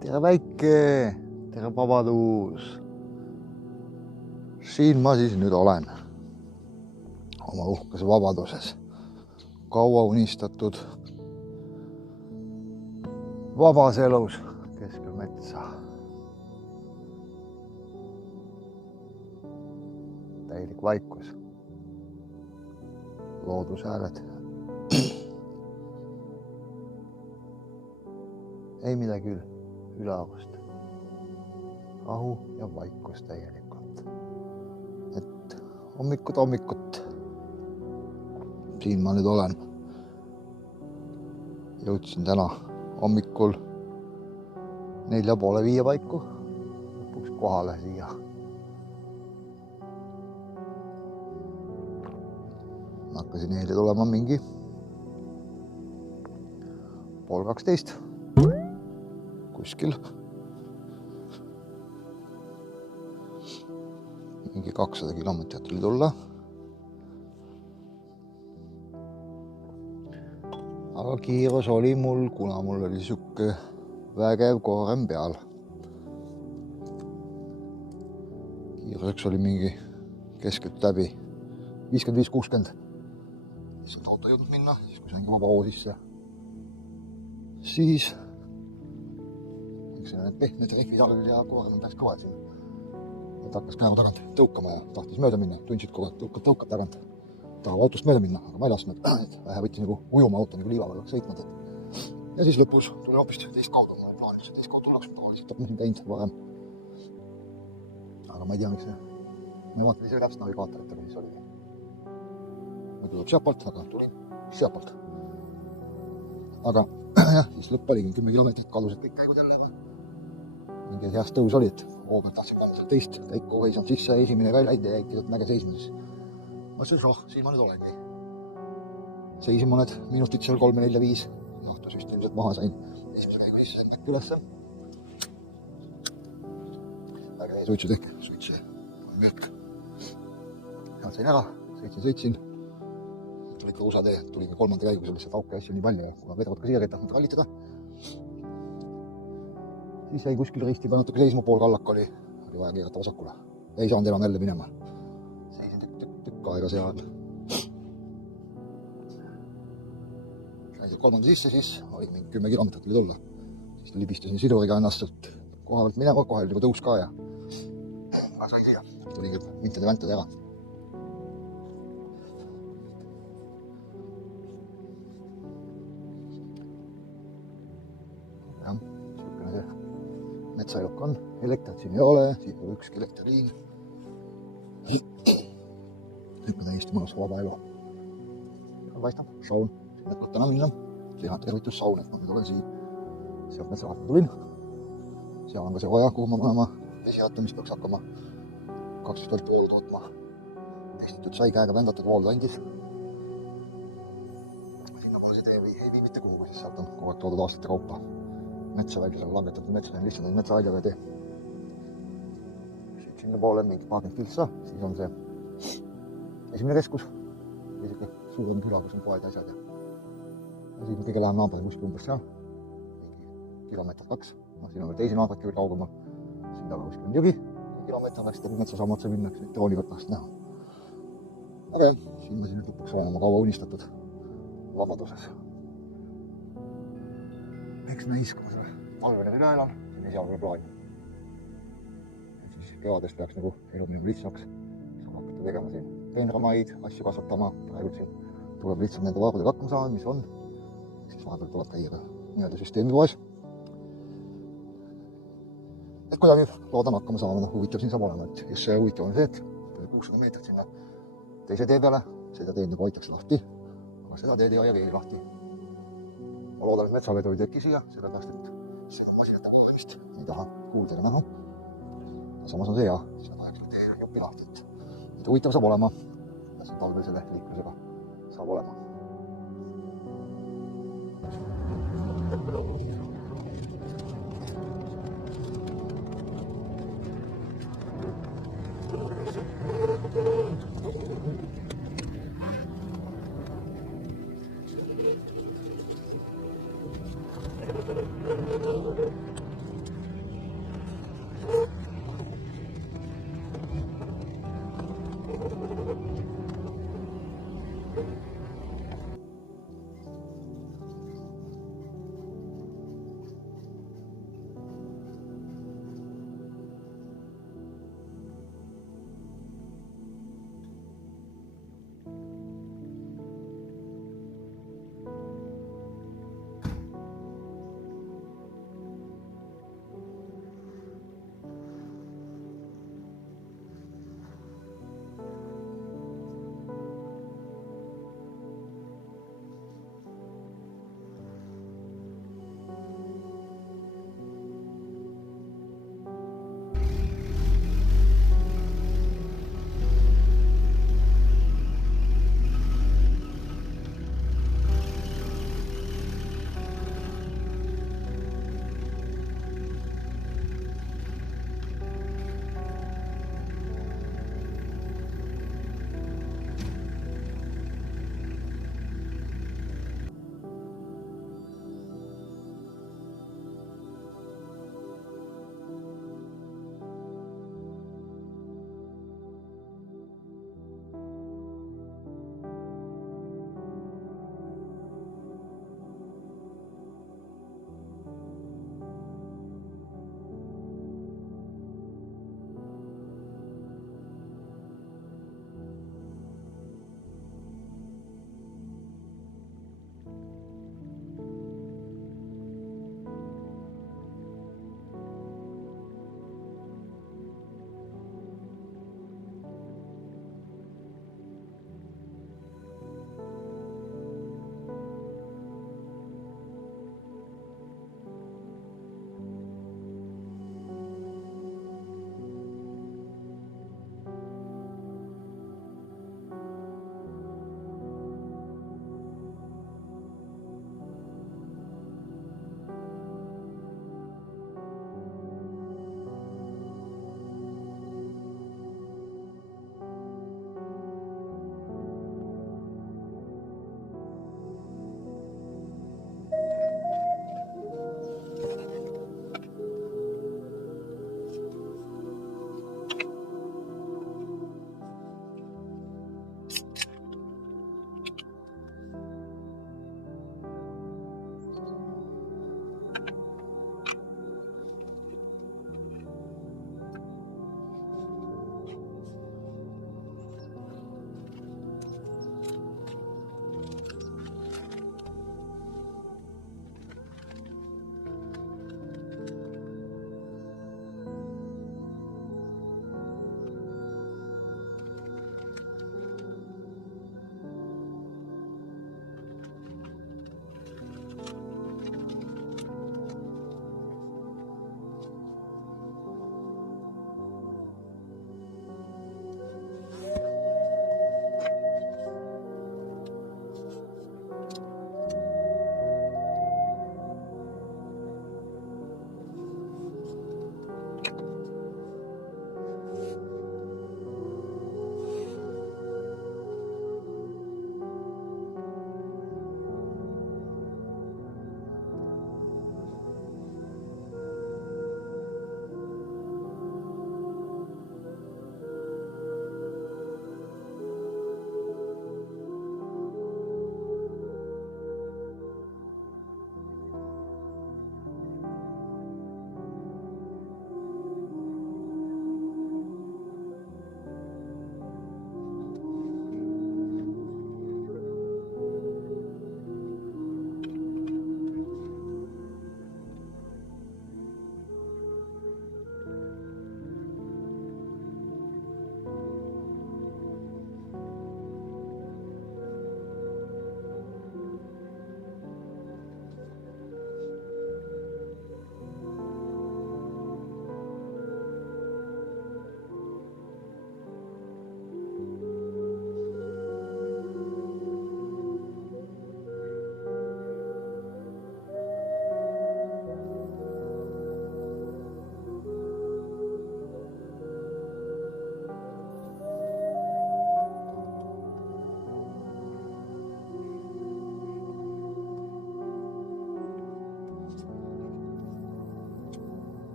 tere väike, tere vabadus. Siin ma siis nüüd olen oma uhkes vabaduses, kaua unistatud vabas elus keskel metsa. Täielik vaikus, loodushääled. Ei midagi ülearust, rahu ja vaikus täielikult. Et hommikut. Siin ma nüüd olen. Jõudsin täna hommikul 4:30 paiku lõpuks kohale siia. Hakkasin eile tulema mingi 11:30 kuskil. Mingi 200 kilomeetrit tuli tulla. Aga kiirus oli mul, kuna mul oli siuke vägev koorem peal. Kiiruseks oli mingi keskelt läbi 55-60. Siis on auto jõudnud minna, siis kui sain vaba hoo sisse. Siis need pehmed rehvisalgid ja koorem on päris kõvad siin. Et hakkas käima tagant tõukama ja tahtis mööda minna. Tundsid kogu aeg tõukab tagant. Tahab autost mööda minna, aga ma ei lasknud. Vähe võttis nagu ujuma auto nagu liiva peal sõitnud. Ja siis lõpus tuli hoopis teist kaudu. Ma plaaniks, et teist kaudu tuleks. Lihtsalt ma siin käinud varem. Aga ma ei tea, miks see. Ma ei vaata ise täpselt navigaatoritega, mis oli. Ma tuleb seapalt, aga tulin seapalt. Aga jah, siis lõpp oligi 10 kilomeetrit, kadusid kõik käigud jälle. Mingi heast tõus oli, et Robert tahtsin panna seal teist, täiku ei saanud sisse, esimene ka ei läinud ja jäidki mäge seisma siis. Ma ütlesin, siin ma nüüd olengi. Seisin mõned minutit seal 3, 4, 5. Jahtus vist ilmselt maha sain. Esimese käigu sisse sain äkki ülesse. Väga ei suitsu tehk, suitsi. Head sain ära, sõitsin. Tuli ikka USA tee, tuli ka 3. käigu, seal lihtsalt auke asju nii palju ja kuna vedavad ka siia tahtnud rallitada. Siis jäi kuskil risti peal natuke seisma, pool kallak oli vaja keerata vasakule. Ei saanud enam jälle minema. Seisin tükk aega seal. Käisin 3. sisse, siis oli mingi 10 kilomeetrit tuli tulla. Siis libistasin siduriga ennast koha pealt minema, kohe oli tõus ka ja sai siia. Tuli vintade väntade ära. Metsaeluk on, elektrit siin ei ole, siin pole ükski elektriliin. Nüüd on täiesti mõnus vaba elu. Paistab, saun, sinna täna minna. Siin on tervitus saun, et ma nüüd olen siin. Sealt metsavalt tulin. Seal on ka see oja, kuhu ma panema vesiatu, mis peaks hakkama 12 volt voolu tootma. Testitud sai käega vendatud voolu andis. Sinna pole see tee ei vii mitte kuhugi, siis sealt on kogu aeg toodud aastate kaupa. Metsa välja, seal on langetatud metsa, lihtsalt neid metsa väljaga ei tee. Siit sinna poole mingi paarkond kiltsa, siis on see esimene keskus. Isegi suurem küla, kus on poed ja asjad. Ja siis kõige lähem naaber kuskil umbes seal. Kilomeeter 2. Siin on veel teisi naabrit veel kaugemal. Siin taga kuskil on jõgi. Kilomeeter läks terve metsa sama otsa minna, et drooni pealt tahast näha. Aga jah, siin ma siin lõpuks olen oma kaua unistatud vabaduses. Eks näis, kui ma selle talvene üle elan, see on esialgne plaan. Siis kevadest peaks nagu elu minema lihtsaks. Siis on hakata tegema siin peenramaid, asju kasvatama. Praegult siin tuleb lihtsalt nende vaarudega hakkama saama, mis on. Siis vahepeal tuleb käia ka nii-öelda süsteemi poes. Et kuidagi loodan hakkama saama, huvitav siin saab olema. Et just see huvitav on see, et 600 meetrit sinna teise tee peale. Seda teed nagu hoitakse lahti, aga seda teed ei hoia keegi lahti. Ma loodan, et metsavedu ei teki siia, sellepärast, et see on masinat kuulemist. Ei taha kuulda ega näha. Samas on see ja, siis on vaja tee joppi lahti. Et huvitav saab olema. Ja see talvel selle liiklusega saab olema.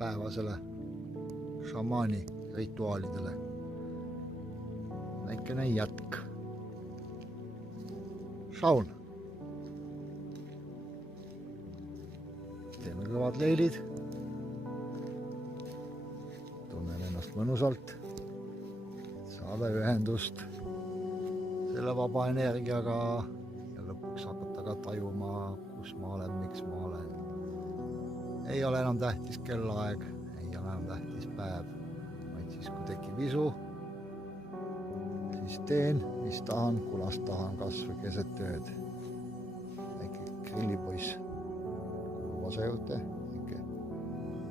igapäevasele šamaani rituaalidele. Väikene jätk. Saun. Teeme kõvad leilid. Tunnen ennast mõnusalt. Saada ühendust selle vaba energiaga ja lõpuks hakata ka tajuma, kus ma olen, miks ma olen. Ei ole enam tähtis kellaaeg, ei ole enam tähtis päev, vaid siis, kui tekib isu, siis teen, mis tahan, kulas tahan, kas või keset tööd. Väike grillipoiss kuuluvase juurde, väike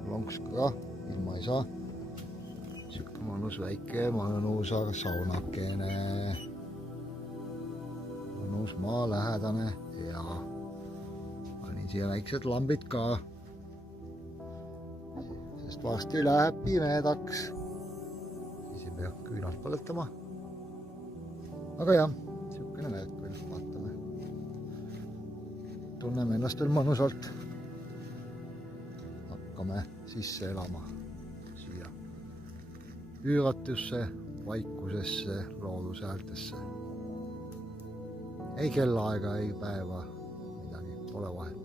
lonks ka, ilma ei saa. Siuke mõnus väike mõnusa saunakene. Mõnus maalähedane ja panin siia väiksed lambid ka. Sest varsti läheb pimedaks. Siis ei pea küünalt põletama. Aga jah, siukene värk veel, vaatame. Tunneme ennast veel mõnusalt. Hakkame sisse elama siia üüratusse, vaikusesse, looduse häältesse. Ei kellaaega, ei päeva, midagi pole vahet.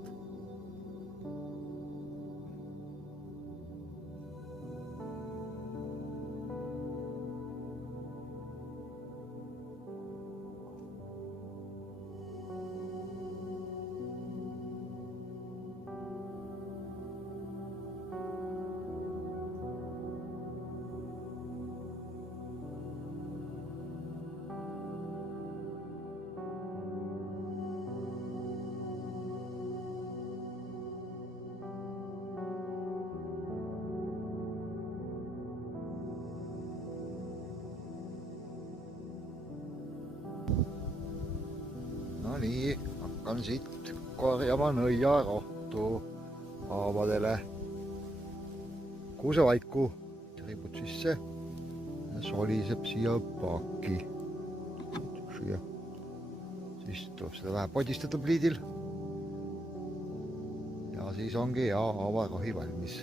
No nii, hakkan siit korjama nõiarohtu haavadele. Kuusevaiku tribud sisse ja soliseb siia paaki. Siis tuleb seda vähe podistada pliidil. Ja siis ongi hea haavarohi valmis.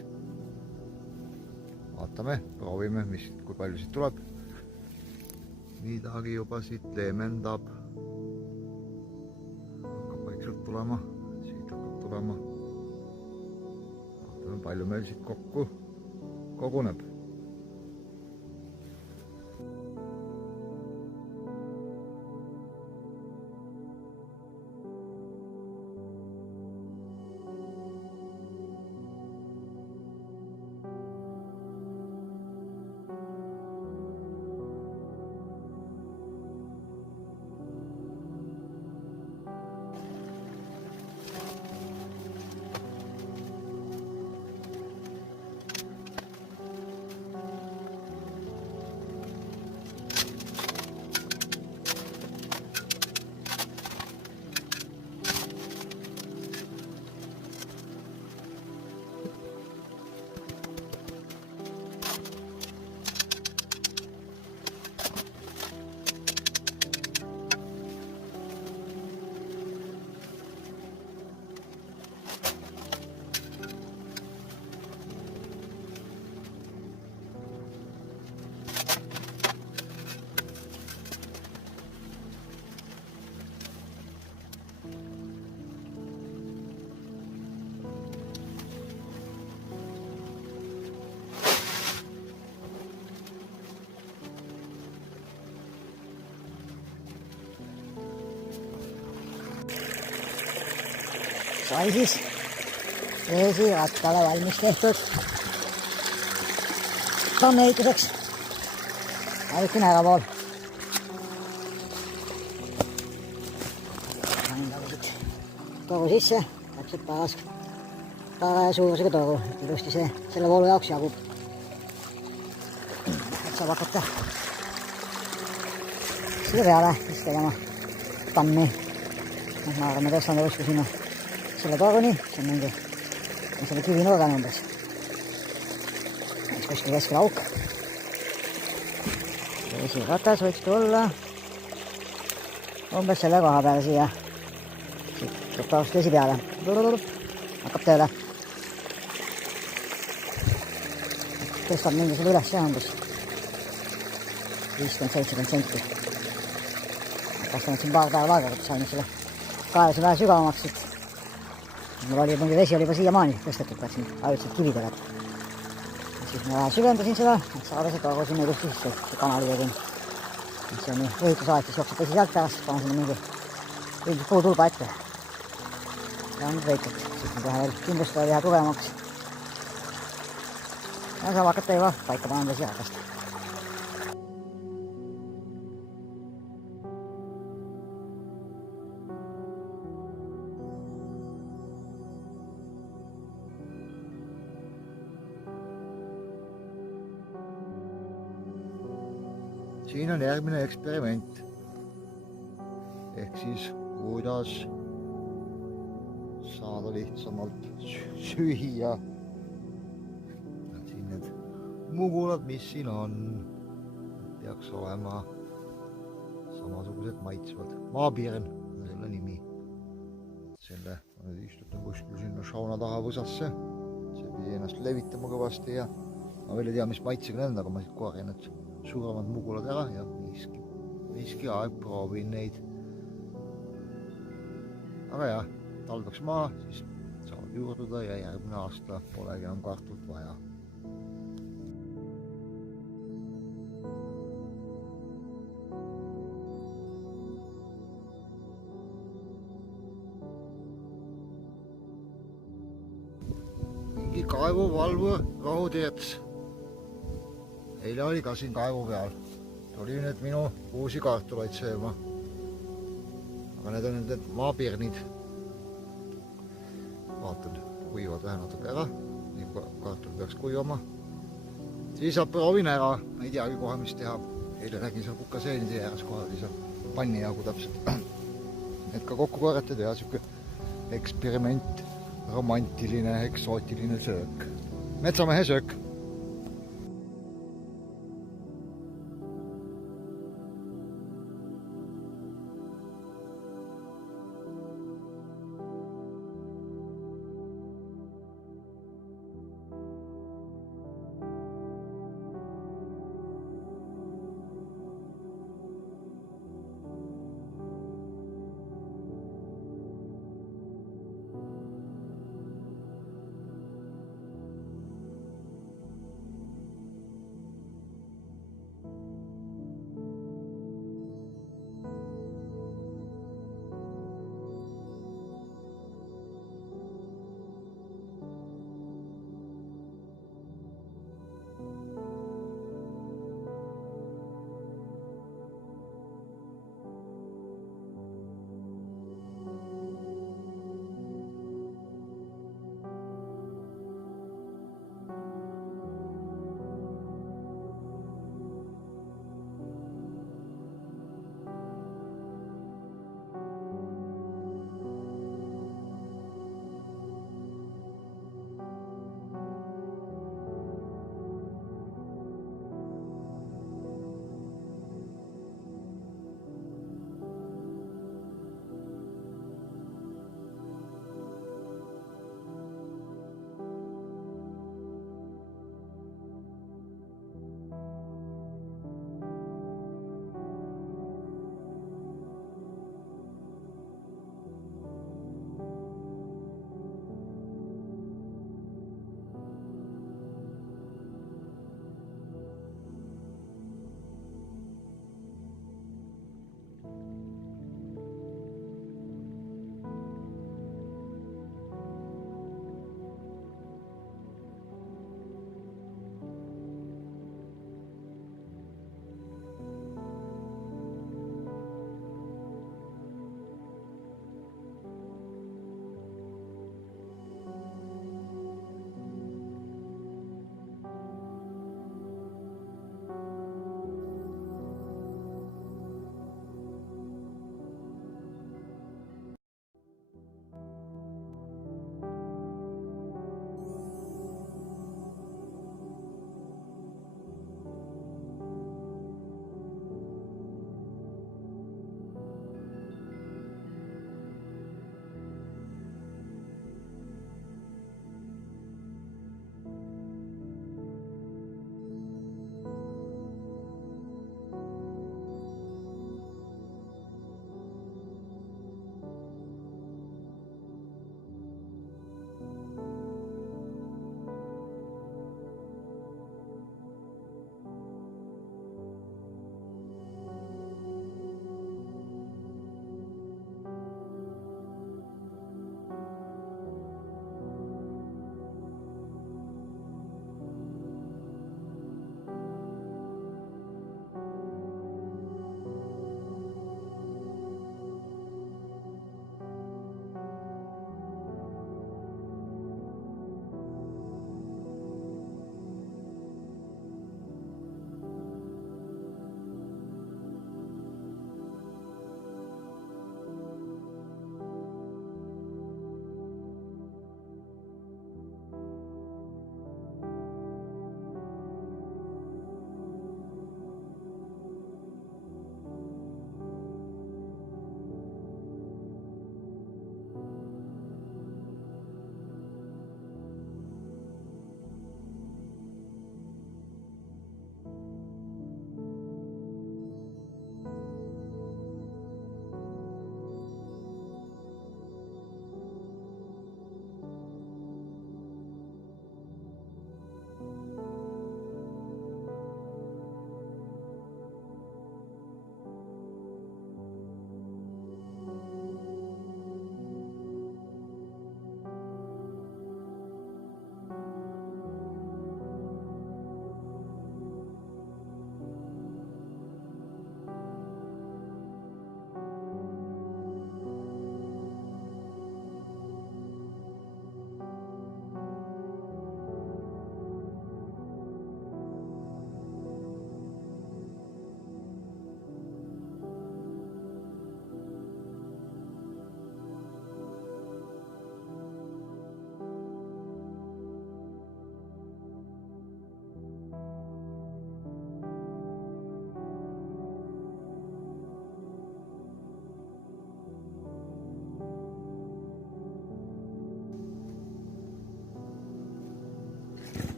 Vaatame, proovime, kui palju siit tuleb. Midagi juba siit leemendab. Tulema, siit hakkab tulema. Vaatame, palju meil siit kokku koguneb. Sai siis vesirattale valmis tehtud tanneehituseks. Väikene äravool. Panin talusid toru sisse, täpselt paraja suurusega toru. Ilusti selle voolu jaoks jagub. Et saab hakata siia peale siis tegema tammi. Ma arvan, ma tõstan tõusku sinna selle toruni, see on mingi selle kivinurgani umbes. Kuskil keskel auk. Vesiratas võiks tulla umbes selle koha peale siia. Siit tuleb taust vesi peale. Hakkab tööle. tõstab mingi selle üles ja umbes 50-70 senti. Kas siin paar päeva laagerdada, sain selle kaevasin vähe sügavamaks, et mul oli mingi vesi oli juba siiamaani tõstetud, peaksin ajutiselt kividele. Ja siis ma vähe süvendasin seda, et saada see toru sinna ilusti sisse, see kanali tegin. See on nii võitusaeg, siis jookseb vesi sealt pärast, panen sinna mingi puutulba ette. Ja on võitud, siis nüüd vähe kindlustada liha tugevamaks. Ja saab hakata juba paika panen vesi hakast. Siin on järgmine eksperiment. Ehk siis, kuidas saada lihtsamalt süüa. Siin need mugulad, mis siin on, peaks olema samasugused maitsvad. Maapiirn on selle nimi. Selle ma nüüd istutan kuskil sinna sauna taha võsasse. See pidi ennast levitama kõvasti ja ma veel ei tea, mis maitsega need, aga ma siit korjan need suuremad mugulad ära ja miski aeg proovin neid. Aga jah, talveks maa, siis saavad juurduda ja järgmine aasta polegi enam kartult vaja. Mingi kaevuvalvur Rahuteets. Eile oli ka siin kaevu peal. Tuli nüüd minu uusi kartuleid sööma. Aga need on need maapirnid. Vaatan, kuivad vähe natuke ära. Nii kartul peaks kuivama. Siis saab proovin ära. Ma ei teagi kohe, mis teha. Eile nägin seal kukaseenide ääres kohe oli seal pannijagu täpselt. Need ka kokku korjatud ja siuke eksperiment, romantiline, eksootiline söök. Metsamehe söök.